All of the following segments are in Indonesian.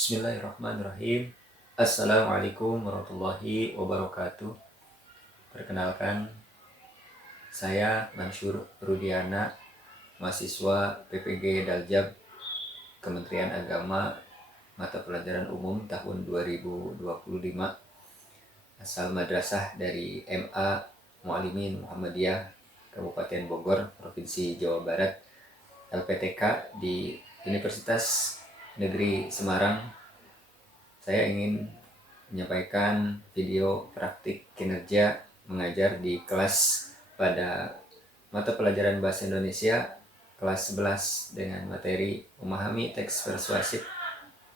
Bismillahirrahmanirrahim. Assalamualaikum warahmatullahi wabarakatuh. Perkenalkan, saya Mansur Rudiana, mahasiswa PPG Daljab, Kementerian Agama, mata pelajaran umum tahun 2025, asal madrasah dari MA Mu'alimin Muhammadiyah, Kabupaten Bogor, Provinsi Jawa Barat, LPTK di Universitas Negeri Semarang. Saya ingin menyampaikan video praktik kinerja mengajar di kelas pada mata pelajaran Bahasa Indonesia kelas 11 dengan materi memahami teks persuasif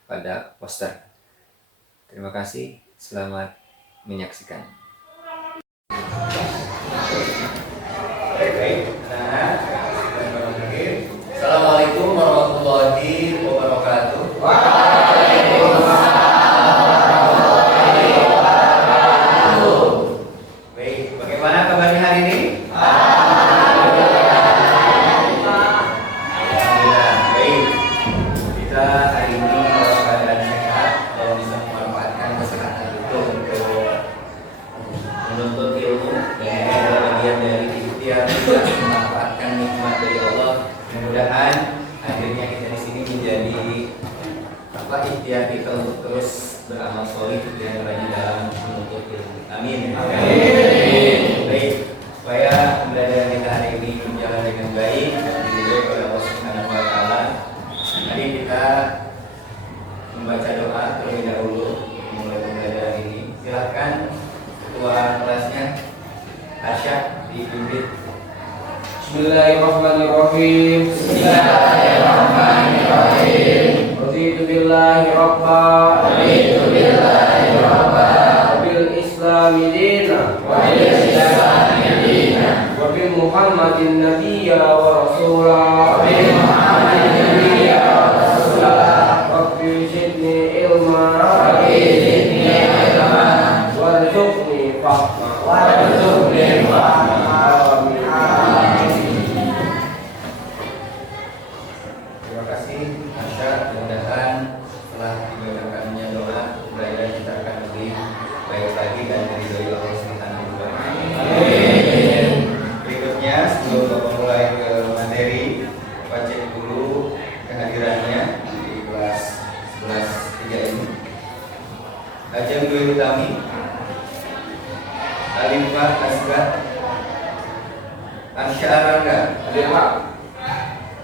pada poster. Terima kasih, selamat menyaksikan. Assalamualaikum warahmatullahi wabarakatuh. Baik, bagaimana kabarnya hari ini? Alhamdulillah, baik. Kita hari ini dalam keadaan sehat dan bisa memanfaatkan kesehatan itu untuk menuntut ilmu, dan ini adalah bagian dari ikhtiar kita memanfaatkan nikmat dari Allah. Mudah-mudahan akhirnya kita di sini menjadi ikhtiar kita untuk terus beramal solih dan rajin dalam menuntut ilmu. Amin. Amin. Baik, supaya pembelajaran kita hari ini berjalan dengan baik dan diridhoi oleh Allah Subhanahu wa taala. Mari kita membaca doa terlebih dahulu memulai pembelajaran ini. Silakan ketua kelasnya Asyad dipimpin. Bismillahirrahmanirrahim. Bismillahirrahmanirrahim. Raditu billahi rabba. Raditu billahi rabba. Bil islami dina. Wa bil islami dina. Wa bi Muhammadin nabiyya wa rasula. Wa bi Muhammadin nabiyya wa rasula. Rabbi zidni ilma. Rabbi zidni ilma. Warzuqni fahma. Warzuqni fahma. Mudah-mudahan setelah dibacakannya doa, pembelajaran kita akan lebih baik lagi dan diridhoi Allah Subhanahu wa taala. Berikutnya, sebelum kita mulai ke materi, Pak cek dulu kehadirannya di kelas 11 3 ini. Ajeng Dwi Utami, Alifah Asgar, Arsya Arangga,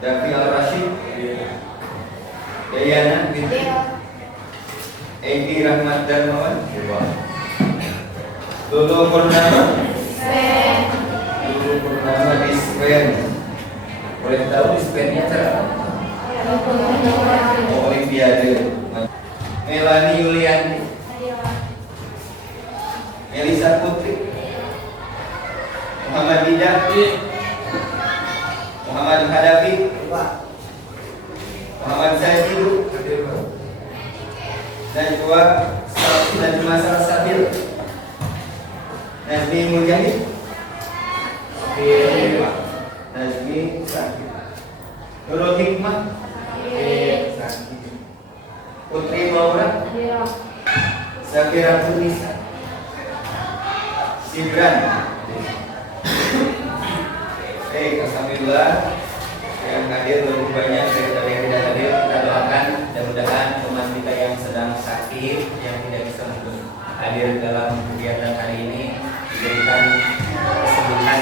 Davi Al-Rashid, Dayana binti Egi Rahmat Darmawan, Lulu Purnama, Lulu Purnama Dispen. Boleh tahu dispennya cara apa? Olimpiade. Melani Yulianti, Melisa Putri, Muhammad Didah, Muhammad Hadafi, Muhammad Zaidu, dan juga Najma Salsabil, Nazmi Mujahid, Nazmi Sakit, Nurul Hikmah, Putri Maura, Zakira Tunisa, Sidran. Alhamdulillah yang hadir lebih banyak daripada yang tidak hadir. Kita doakan mudah-mudahan teman kita yang sedang sakit, yang tidak bisa hadir dalam kegiatan hari ini diberikan kesembuhan,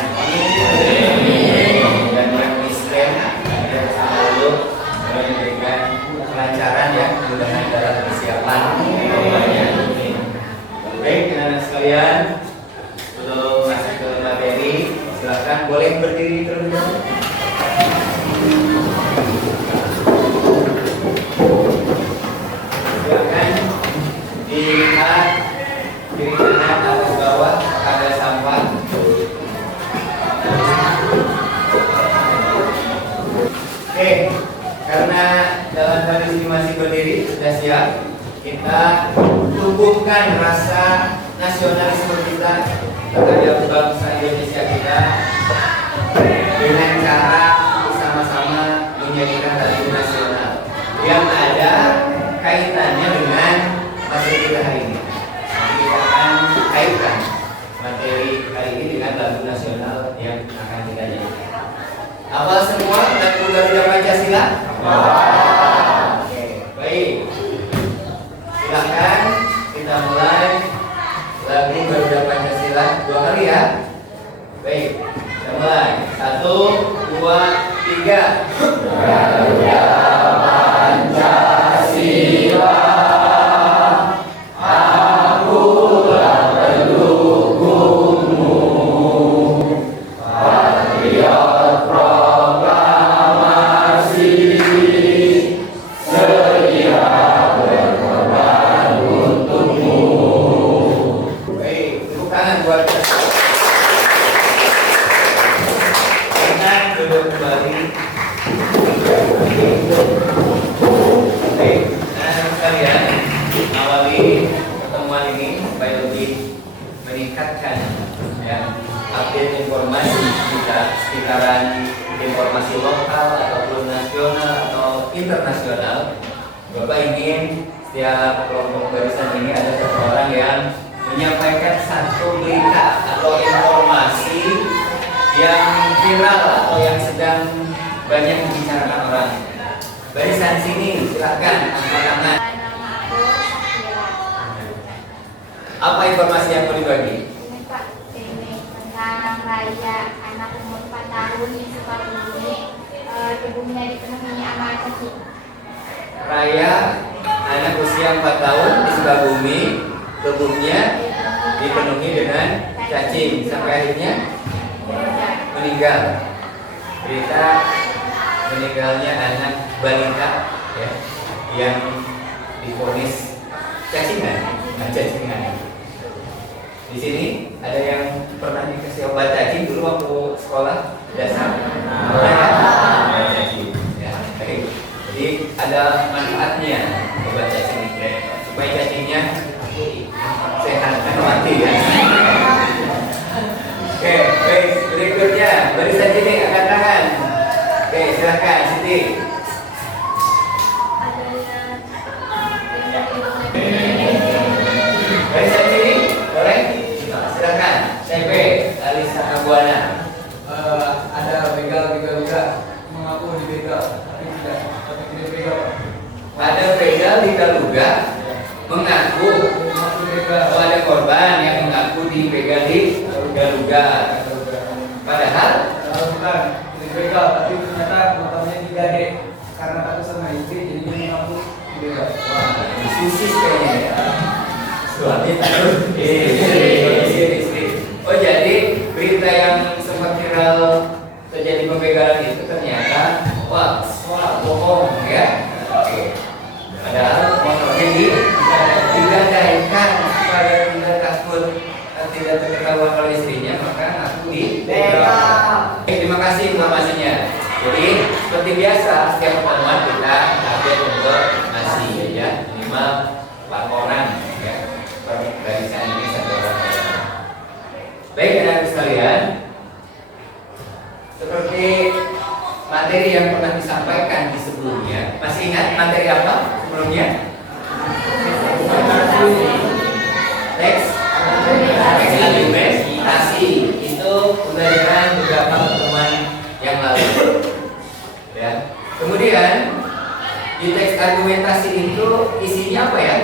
dan yang miskin hadir bersama dulu dan diberikan kelancaran ya, mudah-mudahan dalam persiapan. Baik, anak sekalian, sebelum masuk ke materi, silakan boleh berdiri terlebih dahulu. Silakan dilihat kiri kanan atas bawah ada sampah. Oke, karena dalam kondisi masih berdiri sudah siap, kita tumbuhkan rasa nasionalisme kita terhadap bangsa Indonesia kita dengan cara sama-sama menjadikan radio nasional yang ada kaitannya Tiga. Garuda Pancasila, akulah pendukungmu. Patriot proklamasi, sedia berkorban untukmu. Baik, tepuk tangan buat dengan duduk kembali. Baik, anak-anak sekalian, awali pertemuan ini supaya lebih meningkatkan ya update informasi kita sekitaran informasi lokal ataupun nasional atau internasional. Bapak ingin setiap kelompok barisan ini ada seseorang yang menyampaikan satu berita atau informasi yang viral atau yang sedang banyak dibicarakan orang. Barisan sini, silakan angkat tangan. Nama aku Sakira. Apa informasi yang mau dibagi? Ini Pak, ini tentang Raya anak umur 4 tahun di Sukabumi, tubuhnya dipenuhi amal cacing. Raya anak usia 4 tahun di Sukabumi, tubuhnya dipenuhi dengan cacing sampai akhirnya meninggal. Berita meninggalnya anak balita ya yang divonis cacingan. Di sini ada yang pernah dikasih obat cacing dulu waktu sekolah dasar. Obat cacing. Ya, baik. Jadi ada manfaatnya obat cacing ini supaya cacingnya sehat dan mati ya. Oke, baik. Berikutnya barisan sini angkat tangan. Oke, silakan Siti. Barisan sini, boleh? Silakan. CP Alisa Abuana. Ada begal juga mengaku dibegal, tapi tidak begal. Ada begal di Galuga mengaku ada korban yang mengaku dibegal di Galuga. Padahal Bukan dibegal, tapi ternyata motornya digade karena takut sama istri, jadi dia mengaku dibegal. wah, susis kayaknya ya. Suami takut. Oh, jadi berita yang sempat viral terjadi pembegalan itu ternyata wah bohong ya. Oke. Padahal motornya digadaikan supaya tidak takut tidak terketahuan oleh istrinya, maka aku dibegal. Terima kasih informasinya. Jadi seperti biasa setiap pertemuan kita update informasi ya minimal laporan ya barisan ini satu orang. Baik anak sekalian, seperti materi yang pernah disampaikan di sebelumnya, masih ingat materi apa sebelumnya? Teks argumentasi itu pembelajaran beberapa pertemuan yang lalu ya. Kemudian di teks argumentasi itu isinya apa ya?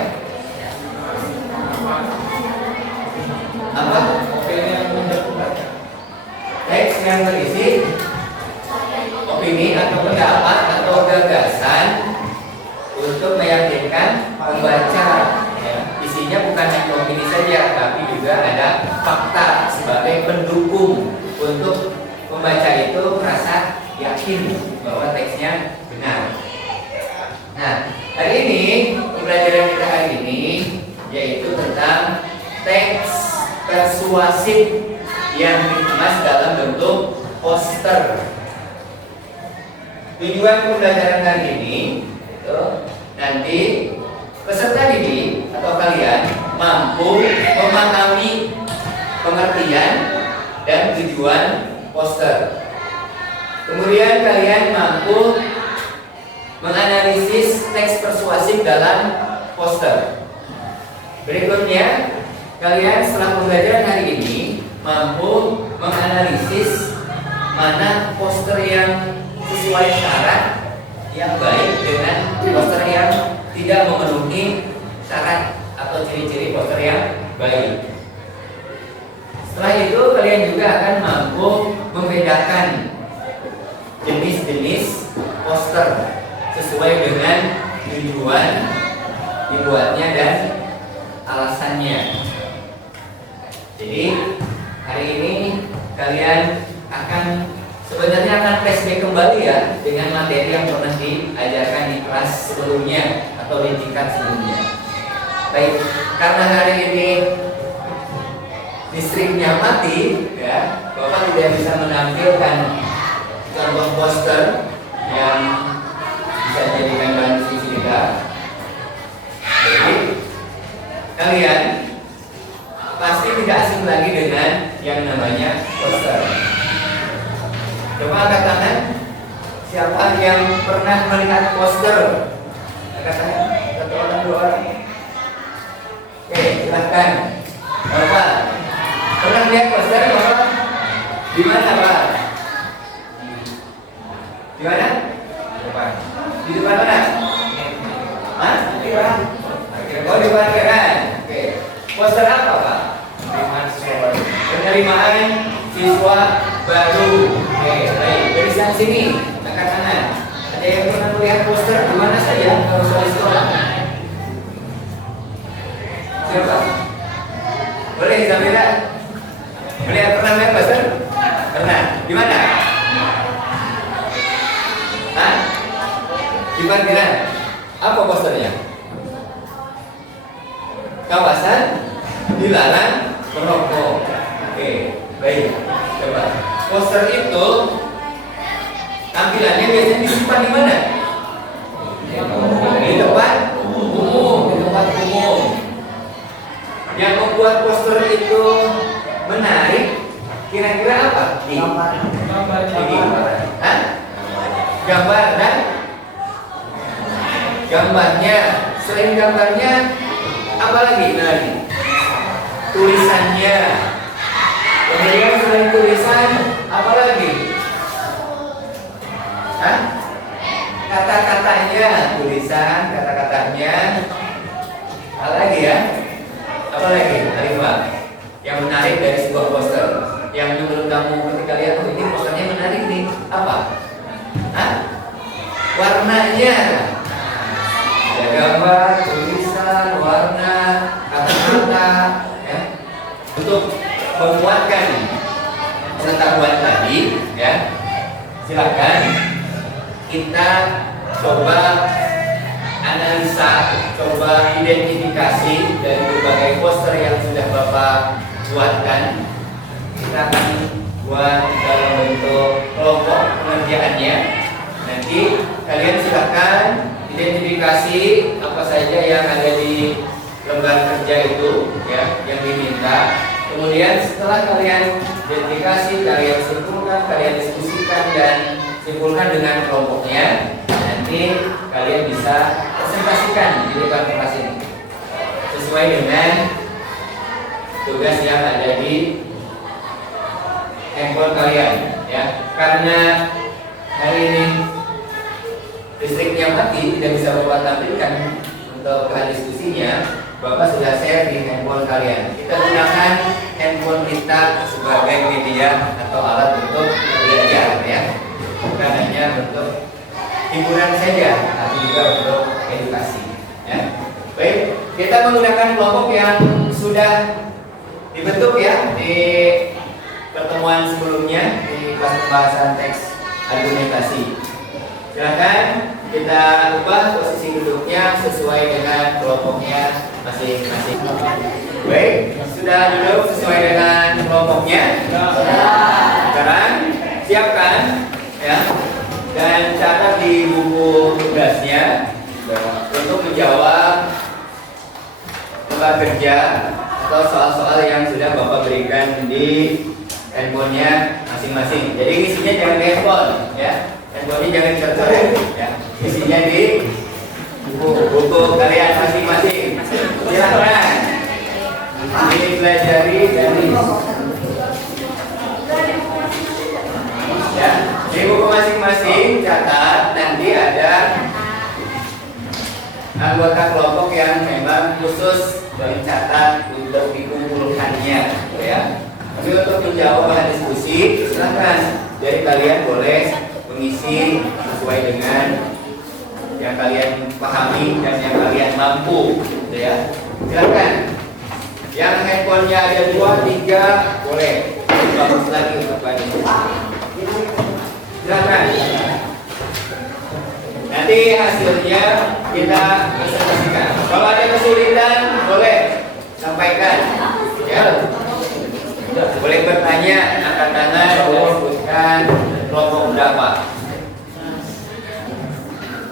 Apa? Teks yang berisi opini atau pendapat atau gagasan untuk meyakinkan pembaca ya. Isinya bukan hanya opini saja, tapi juga ada fakta sebagai pendukung untuk pembaca itu merasa yakin bahwa teksnya benar. Nah, hari ini pembelajaran kita hari ini yaitu tentang teks persuasif yang dikemas dalam bentuk poster. Tujuan pembelajaran kali ini itu nanti peserta didik atau kalian mampu memahami pengertian dan tujuan poster. Kemudian kalian mampu menganalisis teks persuasif dalam poster. Berikutnya, kalian setelah pembelajaran hari ini mampu menganalisis mana poster yang sesuai syarat yang baik dengan poster yang tidak memenuhi syarat atau ciri-ciri poster yang baik. Setelah itu kalian juga akan mampu membedakan jenis-jenis poster sesuai dengan tujuan dibuatnya dan alasannya. Jadi hari ini kalian sebenarnya akan flashback kembali ya dengan materi yang pernah diajarkan di kelas sebelumnya atau di tingkat sebelumnya. Baik, karena hari ini listriknya mati, ya, Bapak tidak bisa menampilkan contoh poster yang bisa dijadikan bahan diskusi kita. Jadi kalian pasti tidak asing lagi dengan yang namanya poster. Coba angkat tangan siapa yang pernah melihat poster. Angkat tangan, satu orang, dua orang. Oke, silahkan. Bapak pernah lihat poster Bapak? Di mana Pak? Di mana? Depan. Di depan mana? Hah? Di depan. Oh, di parkiran. Oke. Poster apa Pak? Penerimaan siswa baru. Oke, baik. Dari sini, angkat tangan. Ada yang pernah melihat poster di mana saja? Kalau soal sekolah. Siapa? Boleh Zamira? Pernah melihat poster? Pernah. Di mana? Hah? Di parkiran. Apa posternya? Kawasan dilarang merokok. Oke, baik. Coba. Poster itu tampilannya biasanya disimpan di mana? Di tempat umum, di tempat umum. Yang membuat poster itu menarik, kira-kira apa? Hah? Gambar dan gambarnya. Selain gambarnya, apa lagi? Tulisannya. Kemudian selain tulisan, apa lagi? Hah? Kata-katanya, tulisan, kata-katanya. Apa lagi ya? Apa lagi? Arifah, yang menarik dari sebuah poster, yang menurut kamu ketika lihat, oh ini posternya menarik nih, apa? Hah? Warnanya. Ya, gambar, tulisan, warna, kata-kata, ya, untuk menguatkan pengetahuan tadi, ya. Silakan kita coba analisa, coba identifikasi dari berbagai poster yang sudah Bapak buatkan. Kita akan buat dalam bentuk kelompok pengerjaannya. Nanti kalian silakan identifikasi apa saja yang ada di lembar kerja itu, ya, yang diminta. Kemudian setelah kalian identifikasi, kalian simpulkan, kalian diskusikan dan simpulkan dengan kelompoknya. Nanti kalian bisa presentasikan di depan kelas ini sesuai dengan tugas yang ada di handphone kalian, ya. Karena hari ini listriknya mati, tidak bisa Bapak tampilkan untuk bahan diskusinya. Bapak sudah share di handphone kalian. Kita gunakan handphone kita sebagai media atau alat untuk belajar, ya, bukan hanya untuk hiburan saja, tapi juga untuk edukasi, ya. Baik, kita menggunakan kelompok yang sudah dibentuk ya di pertemuan sebelumnya di kelas pembahasan teks argumentasi. Silakan kita ubah posisi duduknya sesuai dengan kelompoknya masing-masing. Baik, sudah duduk sesuai dengan kelompoknya. Sekarang siapkan, ya, dan catat di buku tugasnya untuk menjawab lembar kerja atau soal-soal yang sudah Bapak berikan di handphonenya masing-masing. Jadi isinya jangan di handphone, ya. Handphonenya jangan dicoret, ya. Isinya di buku kalian masing-masing. Silakan dipelajari dari, ya, di buku masing-masing catat. Nanti ada anggota kelompok yang memang khusus mencatat untuk dikumpulkannya, ya. Tapi untuk menjawab bahan diskusi, silakan dari kalian boleh mengisi sesuai dengan yang kalian pahami dan yang kalian mampu, gitu ya. Silakan. Yang handphonenya ada 2, 3 boleh. Bagus lagi untuk ini. Silakan. Nanti hasilnya kita presentasikan. Kalau ada kesulitan boleh sampaikan. Ya. Boleh bertanya, angkat tangan, sebutkan kelompok berapa.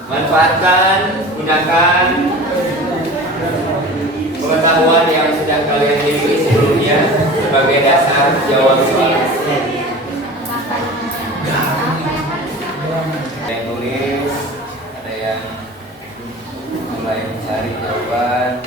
Manfaatkan, gunakan pengetahuan yang sudah kalian miliki sebelumnya sebagai dasar jawab soal. Ada yang nulis, ada yang mulai mencari jawaban.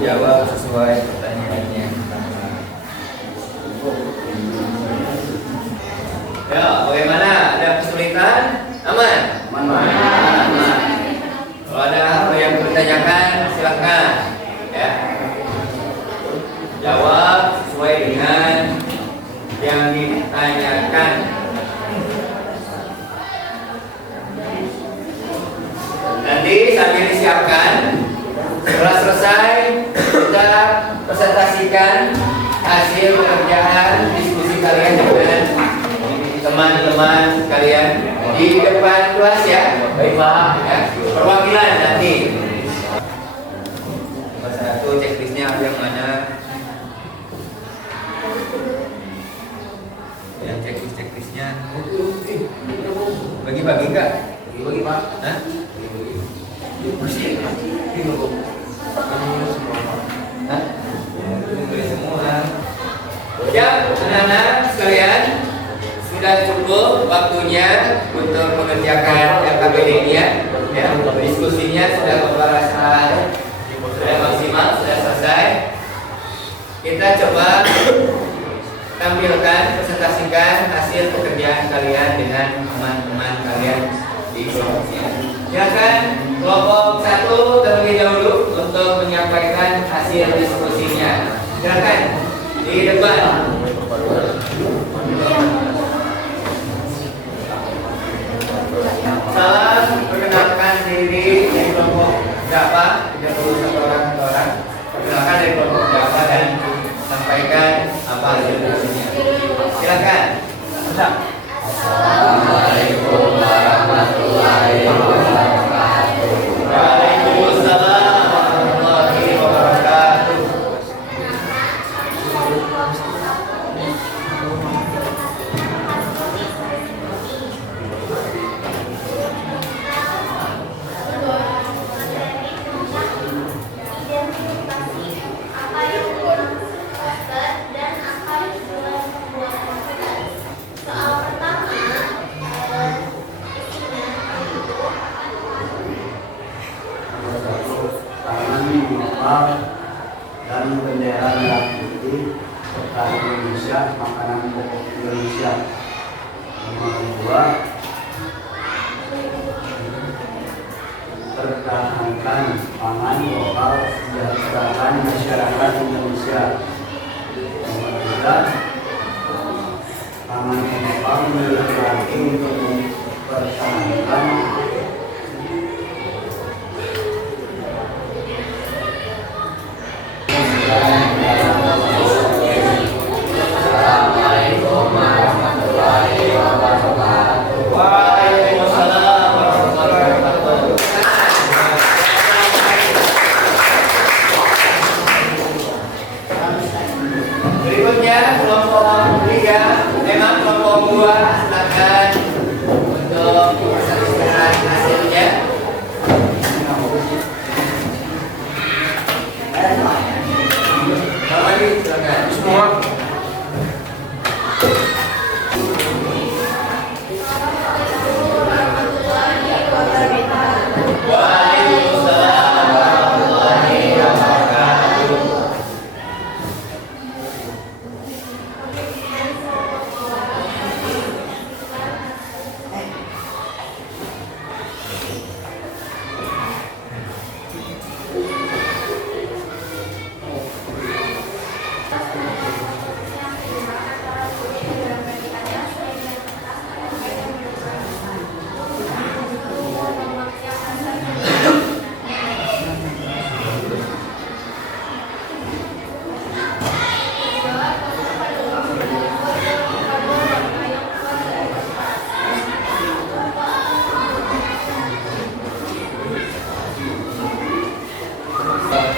Jawab sesuai pertanyaannya. Ya, bagaimana? Ada kesulitan? Aman? Aman. Kalau ada apa yang ditanyakan, silakan. Ya. Jawab sesuai dengan yang ditanyakan. Nanti sambil disiapkan, setelah selesai kita presentasikan hasil pekerjaan diskusi kalian dengan teman-teman kalian di depan kelas ya. Baik Pak. Ya. Perwakilan nanti. Nomor 1 checklistnya yang mana? Yang checklistnya bagi-bagi enggak? Bagi Pak. Hah? Ya, anak-anak sekalian, sudah cukup waktunya untuk mengerjakan LKPD-nya. Ya, diskusinya sudah pembalasan sudah maksimal, sudah selesai. Kita coba tampilkan, presentasikan hasil pekerjaan kalian dengan teman-teman kalian di kelompoknya. Silakan kelompok 1 terlebih dahulu untuk menyampaikan hasil diskusinya. Silakan di depan. Salam, perkenalkan diri dari kelompok berapa? 31 orang. Perkenalkan dari kelompok berapa dan sampaikan apa hasil diskusinya. Silakan. Assalamualaikum warahmatullahi wabarakatuh. Waalaikumsalam warahmatullahi wabarakatuh. Dan bendera merah putih serta Indonesia, makanan pokok Indonesia. Nomor 2, pertahankan pangan lokal, sejahterakan masyarakat Indonesia. Nomor 3, pangan lokal berarti untuk mempertahankan Assalamualaikum warahmatullahi wabarakatuh. Waalaikumsalam warahmatullahi wabarakatuh. Berikutnya kelompok 3, memang kelompok 2 silakan untuk persaksikan hasilnya. Semua. Waalaikumsalam warahmatullahi wabarakatuh.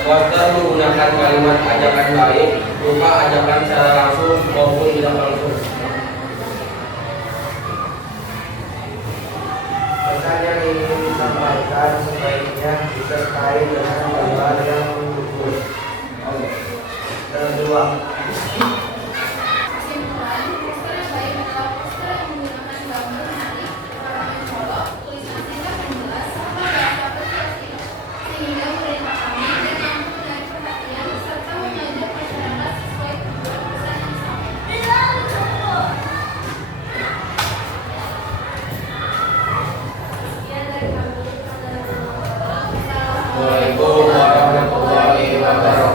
Poster menggunakan kalimat ajakan baik berupa ajakan secara langsung maupun tidak langsung. Pesan yang ingin disampaikan sebaiknya disertai dengan gambar yang mendukung. Yang kedua, Kesimpulan, poster yang baik adalah poster yang menggunakan gambar menarik, warna mencolok, tulisan singkat dan jelas, serta bahasa persuasif, sehingga mereka kami dan mampu menarik perhatian serta mengajak masyarakat sesuai tujuan pesan yang disampaikan. Sekian dari kami. Assalamualaikum warahmatullahi wabarakatuh.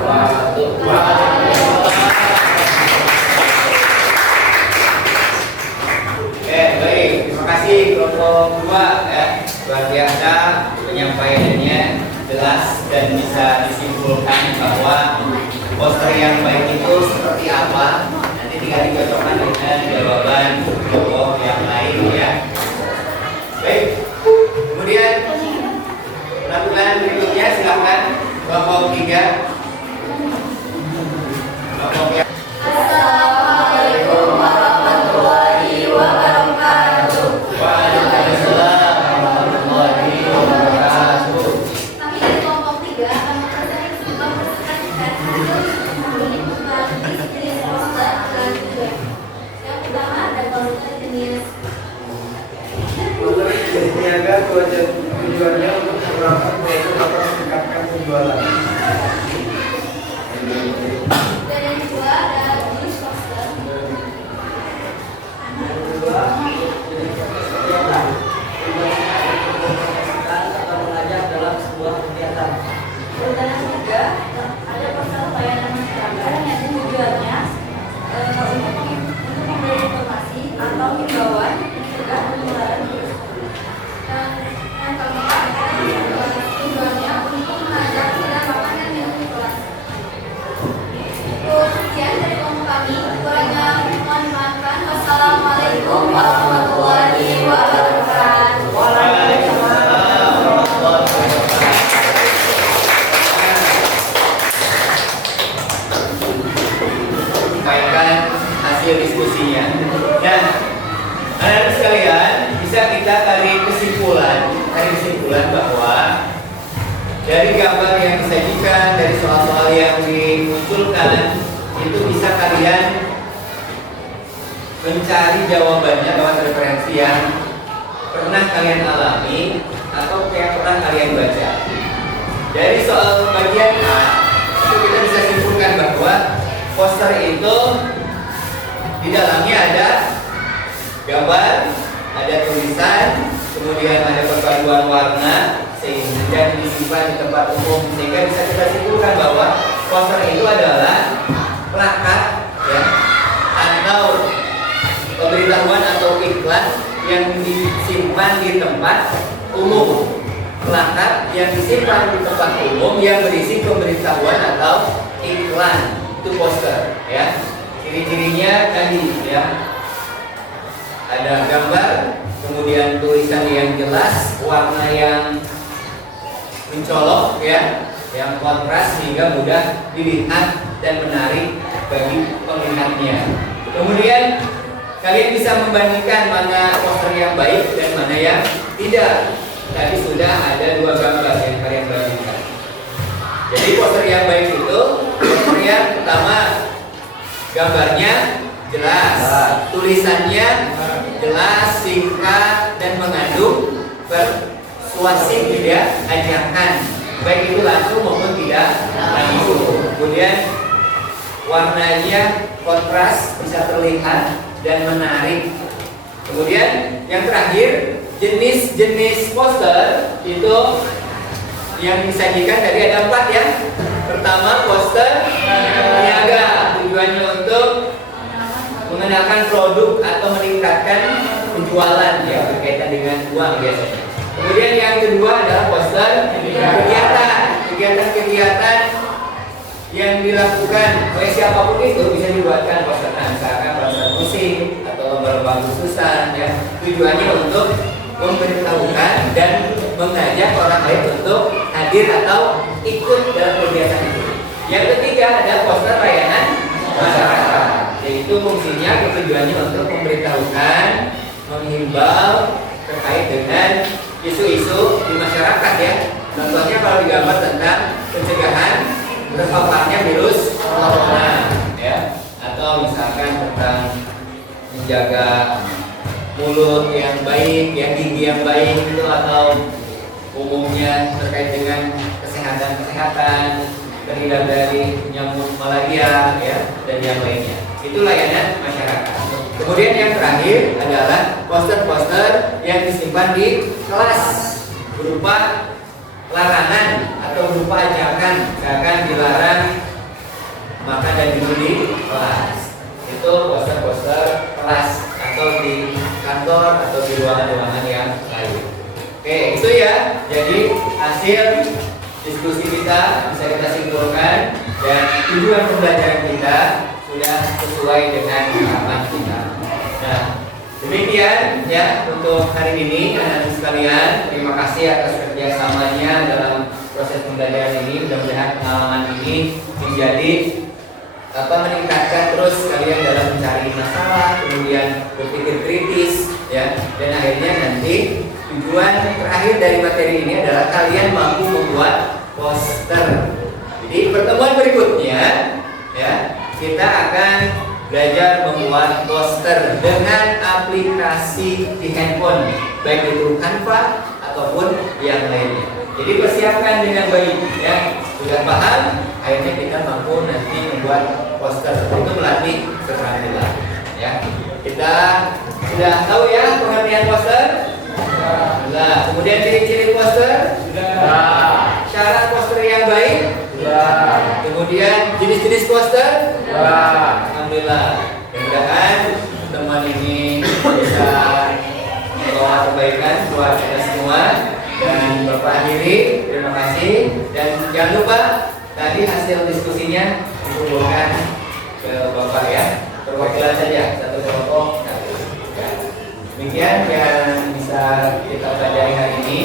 Baik, terima kasih kelompok 2 ya. Luar biasa penyampaiannya, jelas dan bisa disimpulkan bahwa poster yang baik itu seperti apa. Nanti tinggal dicocokkan dengan jawaban kelompok yang lain ya. Baik, kemudian penampilan berikutnya silakan kelompok 3. Kelompok yang Assalamualaikum warahmatullahi wabarakatuh. Waalaikumsalam warahmatullahi wabarakatuh. Kami dari kelompok 3 akan mempresentasikan jenis poster dan juga. Yang pertama ada poster jenis menurut niaga tujuannya untuk mengurangkan produk atau meningkatkan penjualan. dan yang kedua ada jenis poster. Yang kedua, jenis kegiatan atau mengajak dalam sebuah kegiatan. Dan yang ketiga ada poster layanan masyarakat yang tujuannya untuk memberi informasi atau himbauan mencegah penularan virus. Dan yang keempat tujuannya untuk mengajak tidak makan dan minum di kelas. Sekian dari kelompok kami. Kurangnya mohon dimaafkan. Wassalamualaikum warahmatullahi wabarakatuh. Waalaikumsalam warahmatullahi wabarakatuh. Sampaikan hasil diskusinya. Dan anak-anak sekalian, bisa kita tarik kesimpulan bahwa dari gambar yang disajikan, dari soal-soal yang dimunculkan, itu bisa kalian mencari jawabannya lewat referensi yang pernah kalian alami atau yang pernah kalian baca. Dari soal bagian A, itu kita bisa simpulkan bahwa poster itu di dalamnya ada gambar, ada tulisan, kemudian ada perpaduan warna sehingga disimpan di tempat umum, sehingga bisa kita simpulkan bahwa poster itu adalah plakat ya, atau pemberitahuan atau iklan yang disimpan di tempat umum. Plakat yang disimpan di tempat umum yang berisi pemberitahuan atau iklan, itu poster ya. Ciri-cirinya tadi ya, ada gambar, kemudian tulisan yang jelas, warna yang mencolok ya, yang kontras sehingga mudah dilihat dan menarik bagi pelihatnya. Kemudian kalian bisa membandingkan mana poster yang baik dan mana yang tidak. Tadi sudah ada 2 gambar yang kalian bandingkan. Jadi poster yang baik itu poster yang pertama gambarnya jelas, tulisannya jelas, singkat dan mengandung persuasif gitu ya, ajakan, baik itu langsung maupun tidak langsung. Kemudian warnanya kontras, bisa terlihat dan menarik. Kemudian yang terakhir, jenis-jenis poster itu yang disajikan tadi ada 4 ya. Pertama, poster niaga, tujuannya untuk mengenalkan produk atau meningkatkan penjualan ya, berkaitan dengan uang biasanya. Kemudian yang kedua adalah poster kegiatan yang dilakukan oleh siapapun itu bisa dibuatkan poster, misalkan poster musik atau lomba-lomba khususan ya. Tujuannya untuk memberitahukan dan mengajak orang lain untuk hadir atau ikut dalam kegiatan itu. Yang ketiga ada poster layanan masyarakat, yaitu fungsinya tujuannya untuk memberitahukan, menghimbau terkait dengan isu-isu di masyarakat ya. Contohnya kalau digambar tentang pencegahan terpaparnya virus corona ya, atau misalkan tentang menjaga mulut yang baik, ya gigi yang baik itu, atau umumnya terkait dengan kesehatan, terhindar dari nyamuk malaria ya, dan yang lainnya. Itu layanan masyarakat. Kemudian yang terakhir adalah poster-poster yang disimpan di kelas berupa larangan atau berupa ajakan, misalkan dilarang makan dan minum di kelas. Itu poster-poster kelas atau di kantor atau di ruangan-ruangan yang lain. Oke, itu ya. Jadi hasil diskusi kita bisa kita simpulkan, dan tujuan pembelajaran kita sudah sesuai dengan harapan kita. Nah, demikian ya untuk hari ini anak-anak sekalian. Terima kasih atas kerjasamanya dalam proses pembelajaran ini. Mudah-mudahan pengalaman ini menjadi meningkatkan terus kalian dalam mencari masalah, kemudian berpikir kritis ya, dan akhirnya nanti tujuan terakhir dari materi ini adalah kalian mampu membuat poster. Jadi pertemuan berikutnya ya, kita akan belajar membuat poster dengan aplikasi di handphone, baik itu Canva ataupun yang lainnya. Jadi persiapkan dengan baik ya. Sudah paham, akhirnya kita mampu nanti membuat poster. Itu melatih keterampilan ya. Kita sudah tahu ya pengertian poster? Sudah. Kemudian ciri-ciri poster? Sudah. Syarat poster yang baik? Sudah. Kemudian jenis-jenis poster? Sudah. Alhamdulillah. Mudah-mudahan teman ini bisa membawa kebaikan buat kita semua. Dan Bapak akhiri, terima kasih. Dan jangan lupa tadi hasil diskusinya dikumpulkan ke Bapak ya. Perwakilan saja, satu kelompok satu. Ya. Demikian yang bisa kita pelajari hari ini.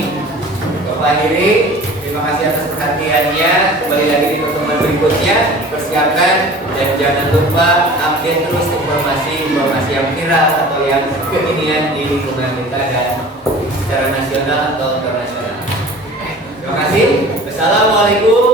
Bapak akhiri, terima kasih atas perhatiannya. Kembali lagi di pertemuan berikutnya. Persiapkan dan jangan lupa update terus informasi yang viral atau yang kekinian di lingkungan kita dan secara nasional atau internasional. Terima kasih. Wassalamualaikum